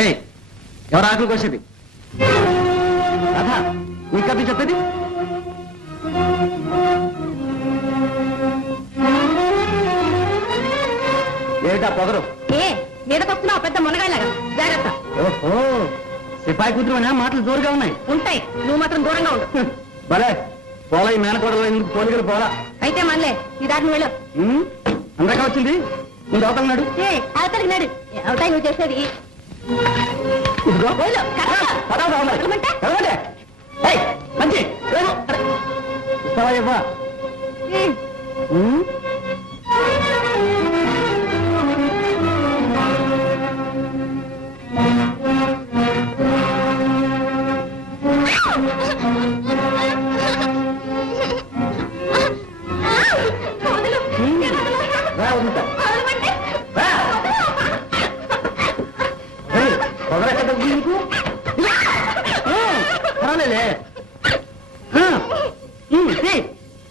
ఎవరు ఆకలి కోసేది? రాధా, ఇంకా చెప్పేది ఏమిటా పొగరు? మీదకొస్తున్నావు పెద్ద మునగాయలాగా, జాగ్రత్త. ఓహో, సిపాయి కూతురు మాటలు జోరుగా ఉన్నాయి. ఉంటాయి, నువ్వు మాత్రం దూరంగా ఉండు. భలే పోలా, ఈ మేనకోడలో ఎందుకు పోలికలు పోలా. అయితే మనలే ఈ దారిని వెళ్ళు. అందరికా వచ్చింది, ముందు అవుతున్నాడు. అవతలికి నాడు అవుతాయి నువ్వు చేసేది. మంచి ఇస్తావా ఇవ్వా? పర్వాలేలే,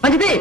మంచిది.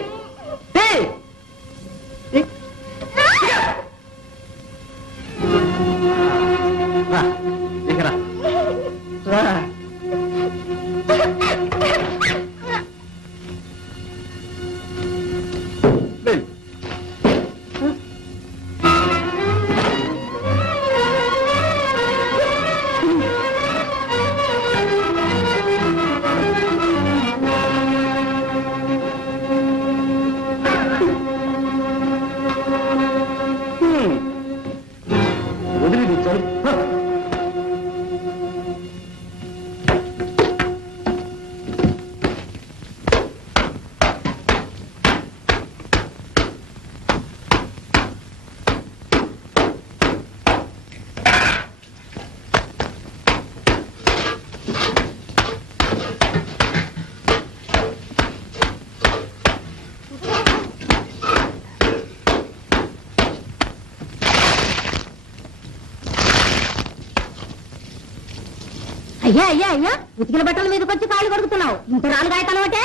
అయ్యా అయ్యా అయ్యా, ఉతికిన బట్టల మీదకి వచ్చి కాళ్ళు కొడుకుతున్నావు. ఇంత రాళ్ళు గాయతానవటే.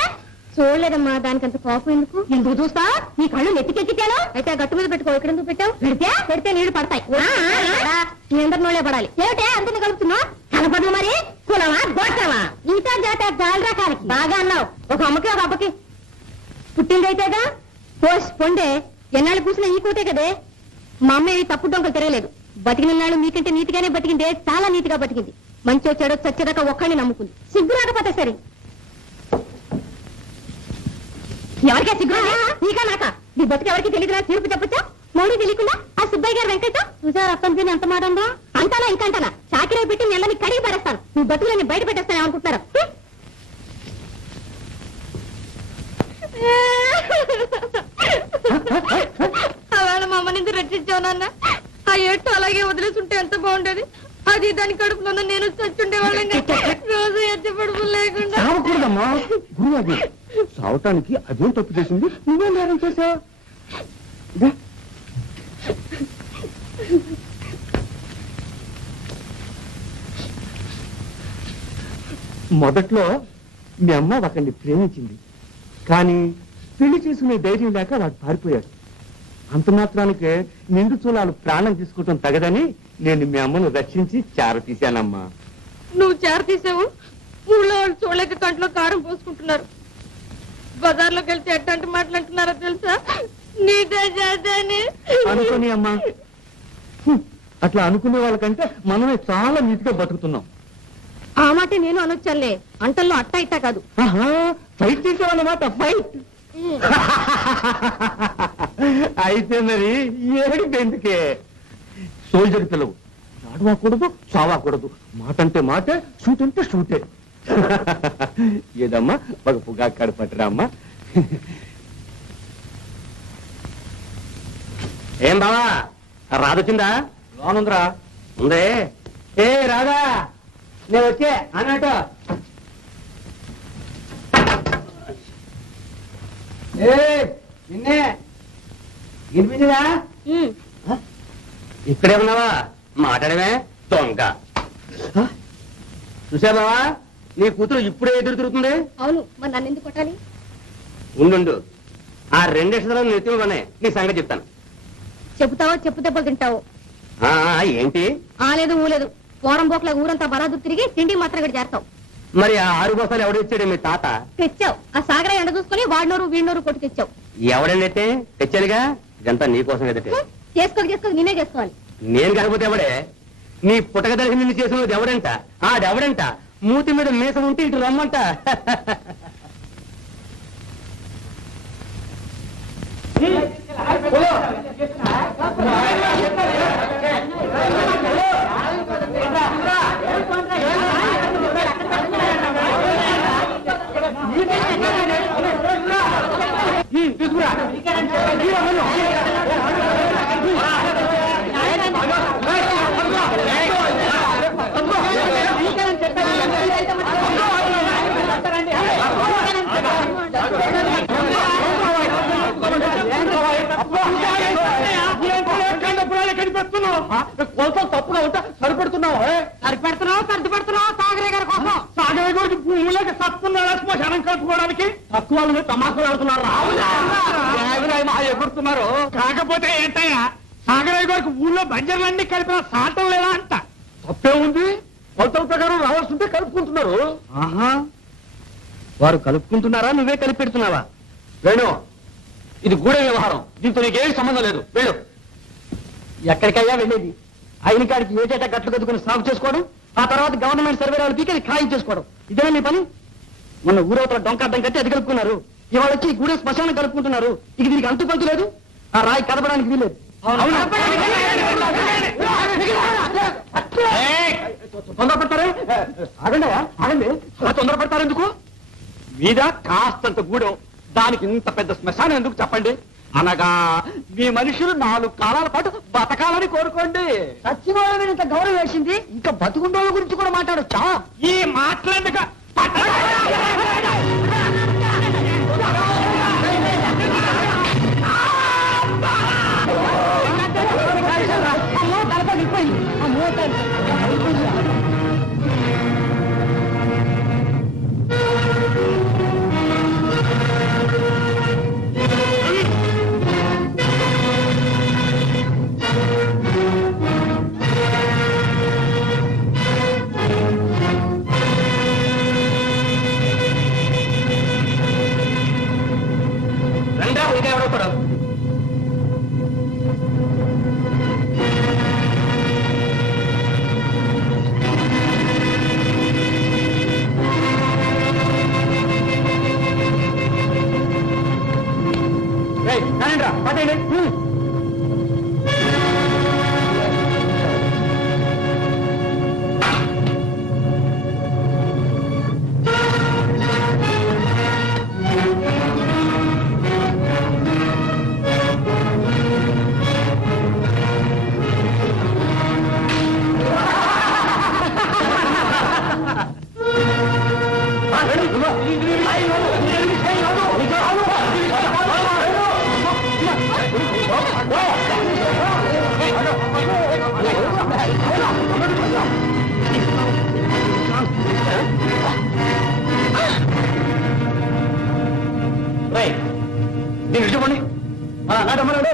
చూడలేదమ్మా, దానికంత కోపం ఎందుకు? ఎందుకు చూస్తా? నీ కళ్ళు నెత్తికెక్కితేను. అయితే గట్టు మీద పెట్టుకో. ఇక్కడ ఎందుకు పెట్టావు? పెడితే నీళ్లు పడతాయి. నీ అందరి నోళ్ళే పడాలి. ఏమిటే అందరిని కలుపుతున్నావు? కనపడలు మరి కులమా గోటమా? ఈతా జాత గాలి రకాలకి బాగా అన్నావు. ఒక అమ్మకి ఒక అబ్బకి పుట్టిందైతేగా. పోస్ పొండే ఎన్నాళ్ళు కూసిన ఈ కూతే కదే. మా అమ్మ తప్పు డొంకలు తిరగలేదు. బతికినాళ్ళు మీకంటే నీతిగానే బతికిందే, చాలా నీతిగా బతికింది. మంచో చెడో చచ్చేదాకా ఒక్కడిని నమ్ముకుంది. సిగ్గు రాకపోతే సరే. ఎవరికే సిగ్గు? నీకా నాకా? నీ బతుకు ఎవరికి తెలియదు నా తీర్పు చెప్పచ్చా? మౌడి తెలియకుండా ఆ సుబ్బయ్య గారు వెంకట చూసారు అర్థం తిని ఎంత మాట ఉందో. అంటానా ఇంకంటానా? చాకిరే పెట్టి నెలని కడిగి పడేస్తాను. నీ బతుకులని బయట పెట్టేస్తాను ఏమనుకుంటున్నారు? అవాళ మా అమ్మ నుంచి రక్షించావు నాన్న. ఆ ఏట్టు అలాగే వదిలేసుంటే ఎంత బాగుండేది. అది దాని కడుపులో నేను చచ్చుండేవాళ్ళంగా. రోజు ఎత్తి పడుపు లేకుండా. సావటానికి అదేం తప్పు చేసింది? నువ్వేం నేరం చేసావు? మొదట్లో మీ అమ్మ ఒకరిని ప్రేమించింది, కానీ పెళ్లి చేసుకునే ధైర్యం లేక వాడు పారిపోయాడు. అంత మాత్రానికే నిండు చూలాలు ప్రాణం తీసుకోవటం తగదని నేను మీ అమ్మను రక్షించి చార తీశానమ్మా. నువ్వు చార తీసావు, ఊళ్ళో వాళ్ళు చూడలేక కంట్లో కారం పోసుకుంటున్నారు. బజార్లోకి వెళ్తే ఎట్లాంటి మాటలు అంటున్నారో తెలుసా? నీదే చేద్దాని అనుకోని అమ్మా. అట్లా అనుకునే వాళ్ళకంటే మనమే చాలా నీతిగా బతుకుతున్నాం. ఆ మాట నేను అనొచ్చానులే. అంటల్లో అట్టా ఇట్టా కాదు. ఫైట్ చేసేవాళ్ళమాట, ఫైట్. అయితే మరి ఏడికి ఎందుకే? సోల్జర్ పిల్లవు, ఆడవాకూడదు చావాకూడదు. మాట అంటే మాటే, షూట్ అంటే షూటే. ఏదమ్మా ఒక పుగా కడపట్టరా అమ్మా. ఏం బావా, రాదొచ్చిందా? లోనుందిరా. ఉందే. ఏ రాదా, నేను వచ్చే అన్నట్టు. నిన్నే వినిపించదా? ఇక్కడే ఉన్నావా? మాట్లాడమే దొంగ. చూసా బావా, నీ కూతురు ఇప్పుడే ఎదురు తిరుగుతుంది. అవును, మరి నన్ను ఎందుకు కొట్టాలి? ఉండు, ఆ 2 అక్షరాలు నెత్తిమనే నీ సంగతి చెప్తాను. చెబుతావో చెప్పు దెబ్బలు తింటావో. ఏంటి? లేదు ఊలేదు. వారం పోట్ల ఊరంతా బలాదు తిరిగి తిండి మాత్రం ఇక్కడ చేస్తావు. మరి ఆ 6 బోసాలు ఎవడు ఇచ్చాడు మీ తాత? తెచ్చావు. ఆ సాగర ఎండ చూసుకుని వాడినోరు వీడినోరు కొట్టు తెచ్చావు. ఎవడైతే తెచ్చాడుగా, ఇదంతా నీకోసం ఎదుటే. చేసుకోవాలి నేనే చేసుకోవాలి. నేను కాకపోతే ఎవడే? నీ పుట్టక దర్శనం నిన్ను చేసినది ఎవడంట? ఆడెవడంట? మూతి మీద మీసం ఉంటే ఇటు రమ్మంట. తీసుకురా. కొంచెం తప్పుగా ఉంటా సరిపెడుతున్నావు. సరిపెడుతున్నావు సాగరే గారి కోసం. సాగరే గారికి భూములకి తప్పున్నాడా శ్మశానం కలుపుకోవడానికి? తక్కువ తమాషలు ఆడుతున్నారు, ఎగురుతున్నారు. కాకపోతే ఏంటయ్యా, సాగరే గారికి ఊళ్ళో బంజర్లన్నీ కలిపిన సాటం లేదా అంట. తప్పే ఉంది, కొలతల ప్రకారం రావాల్సింటే కలుపుకుంటున్నారు. ఆహా, వారు కలుపుకుంటున్నారా, నువ్వే కలిపి పెడుతున్నావా? వేణు, ఇది గూఢ వ్యవహారం, దీంతో నీకేం సంబంధం లేదు. వేణు, ఎక్కడికయ్యా వెళ్ళేది? అయిన కాడికి ఏటేటా గట్లు కట్టుకుని సాగు చేసుకోవడం, ఆ తర్వాత గవర్నమెంట్ సర్వే వాళ్ళు పీకి ఖాయం చేసుకోవడం, ఇదేనా నీ పని? మొన్న ఊరవతల డొంకాడ్డం కట్టి అది కలుపుకున్నారు, ఇవాళ వచ్చి గూడె శ్మశానం కలుపుకుంటున్నారు. ఇక దీనికి అంతు కొలుతు లేదు, ఆ రాయి కదపడానికి వీలేదు. తొందరపడతారే? ఆగండి, తొందరపడతారు ఎందుకు? మీద కాస్తంత గూడెం, దానికి ఇంత పెద్ద శ్మశానం ఎందుకు చెప్పండి? అనగా మీ మనుషులు 4 కాలాల పాటు బతకాలని కోరుకోండి. సచ్చినోళ్ళ ఇంత గౌరవం వేసింది, ఇంకా బతుకుండోళ్ళ గురించి కూడా మాట్లాడొచ్చా? ఈ మాట్లాడక ఇంకా ఎవరో కూడా పట్టండి. దీన్ని చూడండి, నాటమ్మన్నాడు.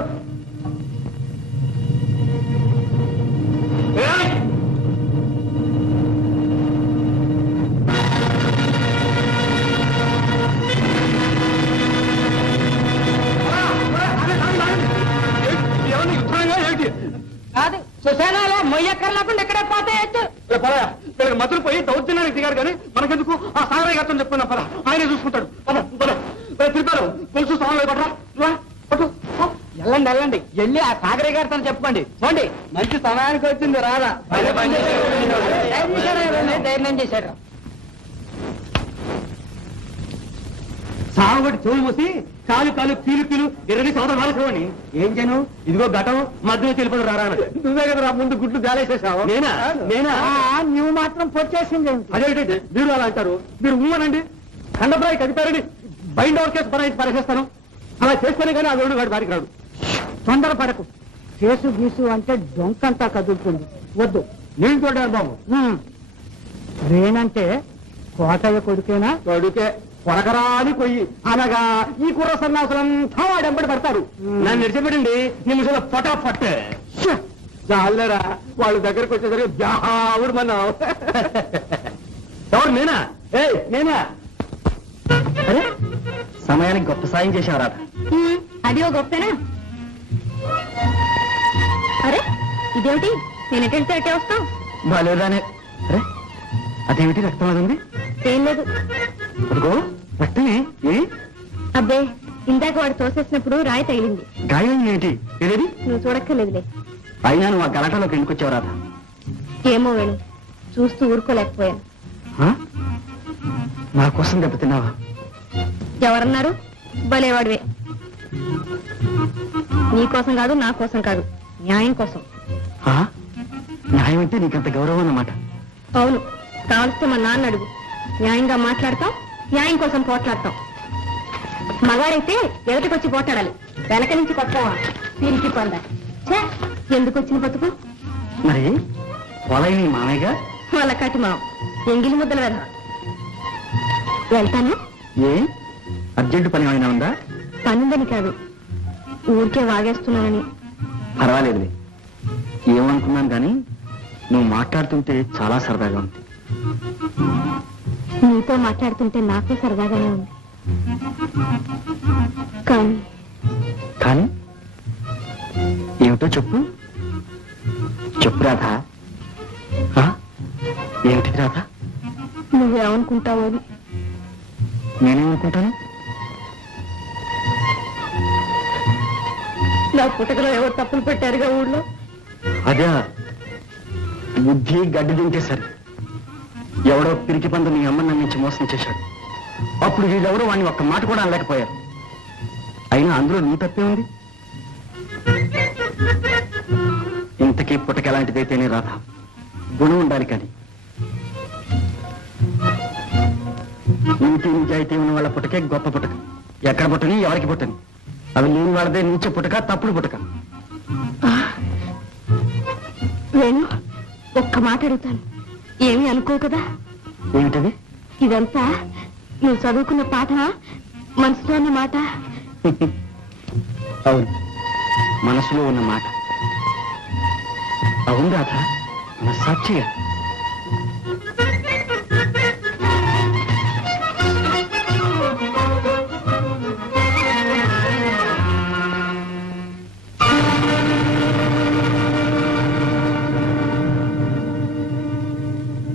కాదు సుశానాలో మొయ్యక్కర్ లేకుండా ఎక్కడే పోతాయచ్చు. వీళ్ళకి మధురు పోయి దౌర్జన్యానికి దిగారు కానీ మనకెందుకు? ఆ సాగరయ్య గారితో చెప్పుకున్నా పద, ఆయనే చూసుకుంటాడు. తిరిపారు తెలుసు సాగరయ్య పట్రా, పట్టు. వెళ్ళండి వెళ్ళి ఆ సాగరయ్య గారితో చెప్పుకోండి. చూడండి, మంచి సమయానికి వచ్చింది రాదా. ధైర్యం చేశాడు. సాగుబడి చెవులు మూసి కాలు కీలు ఎర్రని సోదరు వాళ్ళని ఏం చేయను? ఇదిగో ఘటం మధ్యలో తెలిపదు రారా. నువ్వే కదా ముందు గుడ్లు జాలేసేసావు. నేనా? నువ్వు మాత్రం పొచ్చేసింది. అదేంటంటే మీరు అలా అంటారు? మీరు ఊమనండి, ఖండప్రాయి కదిపారని బైండ్ ఓవర్ కేసు పరేసేస్తాను. అలా చేస్తేనే కానీ ఆ వేడు వాడి వాడికి రాడు. తొందరపడకు, కేసు గీసు అంటే డొంకంతా కదులుతుంది. వద్దు, నేను చూడాలి బాబు. రేనంటే కోటయ్య కొడుకేనా? కొడుకే, కొరకరాని కొయ్యి. అనగా ఈ కుర్ర సన్నాసులంతా వాడెంబడి పడతారు. నన్ను నిడిచిపెట్టండి, నిమిషంలో పటాపట్టే. చాలరా వాళ్ళ దగ్గరకు వచ్చేసరికి జావుడు మన్నావు. ఎవరు నేనా? నేనా? అరే సమయానికి గొప్ప సాయం చేశావు రాధ. అది ఓ గొప్పనా? అరే ఇదేమిటి, నేను ఎటెళ్తే అట్టే వస్తావు? బాలేదానే. అరే అదేమిటి రక్తం అది ఉంది? ఏం లేదు. అదిగో రక్తమే. ఏ అబ్బే, ఇందాక వాడు తోసేసినప్పుడు రాయి తగిలింది. గాయం ఏంటి? ఏదేది? నువ్వు చూడక్కర్లేదులే. అయినా నువ్వు ఆ గలాటలోకి ఎందుకు వచ్చావు రాధ? ఏమో వేణు, చూస్తూ ఊరుకోలేకపోయాను. ఆ? నా కోసం దెబ్బతిన్నావా? ఎవరన్నారు? భలేవాడివే. నీ కోసం కాదు, నా కోసం కాదు, న్యాయం కోసం. ఆ? న్యాయం అంటే నీకంత గౌరవం అన్నమాట. అవును, కావలిస్తే మా నాన్న అడుగు. న్యాయంగా మాట్లాడతాం, న్యాయం కోసం పోట్లాడతాం. మగాడైతే ఎదుటికొచ్చి పోట్లాడాలి, వెనక నుంచి కొట్టవా తిరిగి పొందా. ఎందుకు వచ్చిన బతుకు? మరి పొలైన నీ మామయ్యగా వాళ్ళ కటి మా ఎంగిలి ముద్దలు వెద. వెళ్తాను. ఏ అర్జెంటు పని ఏమైనా ఉందా? పనుందని కాదు, ఊరికే వాగేస్తున్నానని. పర్వాలేదులే. ఏమనుకున్నాను కానీ నువ్వు మాట్లాడుతుంటే చాలా సరదాగా ఉంది. నీతో మాట్లాడుతుంటే నాకు సరదాగానే ఉంది. కానీ కానీ ఏమిటో చెప్పు. చెప్పు రాధా. ఆ? ఏమిటిది రాధా? నువ్వేమనుకుంటావో అని. నేనేమనుకుంటాను? నా పుట్టకలో ఎవరు తప్పులు పెట్టారుగా ఊళ్ళో. అదే బుద్ధి గడ్డి దించేశారు. ఎవడో పిరికి పండు నీ అమ్మ నమ్మించి మోసం చేశాడు. అప్పుడు వీళ్ళెవరో వాడిని ఒక్క మాట కూడా అనలేకపోయారు. అయినా అందులో నీ తప్పే ఉంది. ఇంతకీ పుట్టక ఎలాంటిదైతేనే రాధా, గుణం ఉండాలి. కానీ నీతి నిజాయితీ ఉన్న వాళ్ళ పుట్టకే గొప్ప పుట్టక. ఎక్కడ పుట్టని, ఎవరికి పుట్టని, అవి లేని వాళ్ళదే నీచే పుట్టక, తప్పుడు పుట్టక. నేను ఒక్క మాట అడుగుతాను, ఏమీ అనుకో కదా. ఏమిటది? ఇదంతా నువ్వు చదువుకున్న పాట, మనసులో ఉన్న మాట. అవును, మనసులో ఉన్న మాట. అవును రాధ, మన సాక్షిగా.